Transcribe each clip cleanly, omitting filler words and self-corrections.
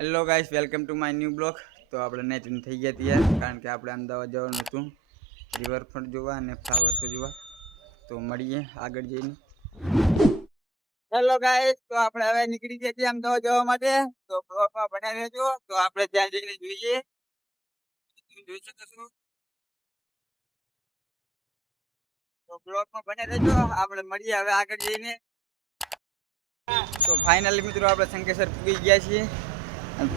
Hello guys, welcome to my new blog. તો આપણે નેચિંગ થઈ ગયા તૈયાર, કારણ કે આપણે અમદાવાદ જવાનું હતું રિવરફ્રન્ટ જોવા અને ફ્લાવર શો જોવા. તો મળીએ આગળ જઈને. હેલો ગાઈસ, તો આપણે હવે નીકળી ગયા છીએ અમદાવાદ જવા માટે. તો બ્લોગમાં બન્યા રહેજો. તો આપણે ત્યાં જઈને જોઈએ, જોઈ શકો છો. તો બ્લોગમાં બન્યા રહેજો, આપણે મળીએ હવે આગળ જઈને. તો ફાઇનલી મિત્રો આપણે શંકેશ્વર પૂગી ગયા છીએ.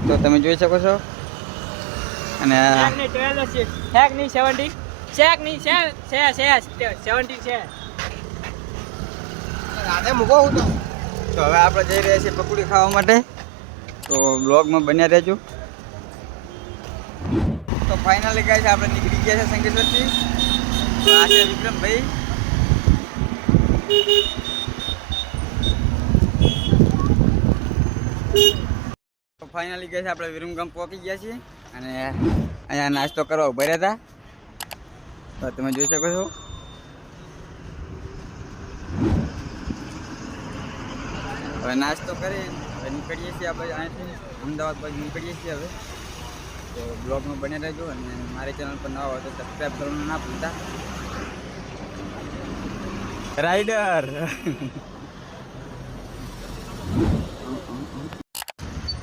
તો તમે જોઈ શકો છો. અને તો હવે આપણે જઈ રહ્યા છીએ પકોડી ખાવા માટે. તો બ્લોગમાં બન્યા રહેજો. તો ફાઇનલી ગાઈસ આપણે નીકળી ગયા છે શંકેશ્વરથી. તો આ છે વિક્રમભાઈ. તો ફાઇનલી ગાઈસ આપણે વિરમગામ પહોંચી ગયા છીએ અને અહીંયા નાસ્તો કરવા ઉભા રહ્યા હતા. તો તમે જોઈ શકો છો. હવે નાસ્તો કરી હવે નીકળીએ છીએ આપણે અહીંયાથી અમદાવાદ બાજુ નીકળીએ છીએ હવે. તો બ્લોગમાં બને રહેજો અને મારી ચેનલ પર નવા હોય તો સબસ્ક્રાઈબ કરવાનું ના ભૂલતા. રાઈડર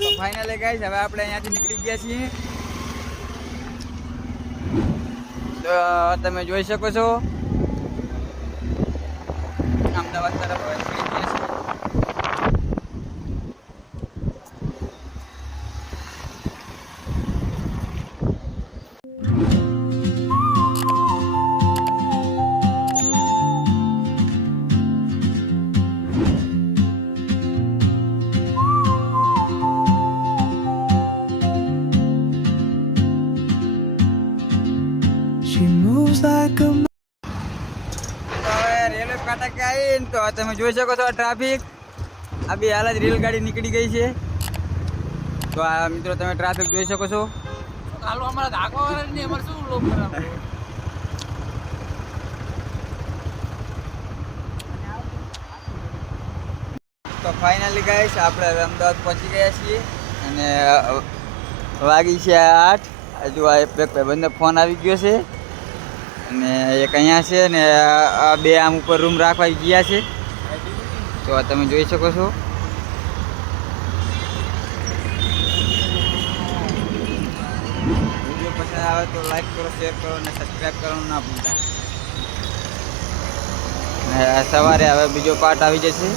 તો ફાઇનલી ગાઈસ હવે આપણે અહીંયાથી નીકળી ગયા છીએ. તો તમે જોઈ શકો છો અમદાવાદ તરફ હવે નીકળી ગયા છીએ. રેલવે ફાટક આવીને તો તમે જોઈ શકો છો ટ્રાફિક. આ બી હાલ જ રેલગાડી નીકળી ગઈ છે. તો આ મિત્રો તમે ટ્રાફિક જોઈ શકો છો. તો ફાઇનલી ગાઈસ આપણે હવે અમદાવાદ પહોંચી ગયા છીએ અને વાગી છે 8. હજુ આ એક ભાઈબંધનો ફોન આવી ગયો છે અને એક અહીંયા છે ને આ બે આમ ઉપર રૂમ રાખવા ગયા છે. તો તમે જોઈ શકો છો. વિડીયો પસંદ આવે તો લાઈક કરો, શેર કરો અને સબસ્ક્રાઈબ કરવાનું ના ભૂલતા. સવારે હવે બીજો પાર્ટ આવી જશે.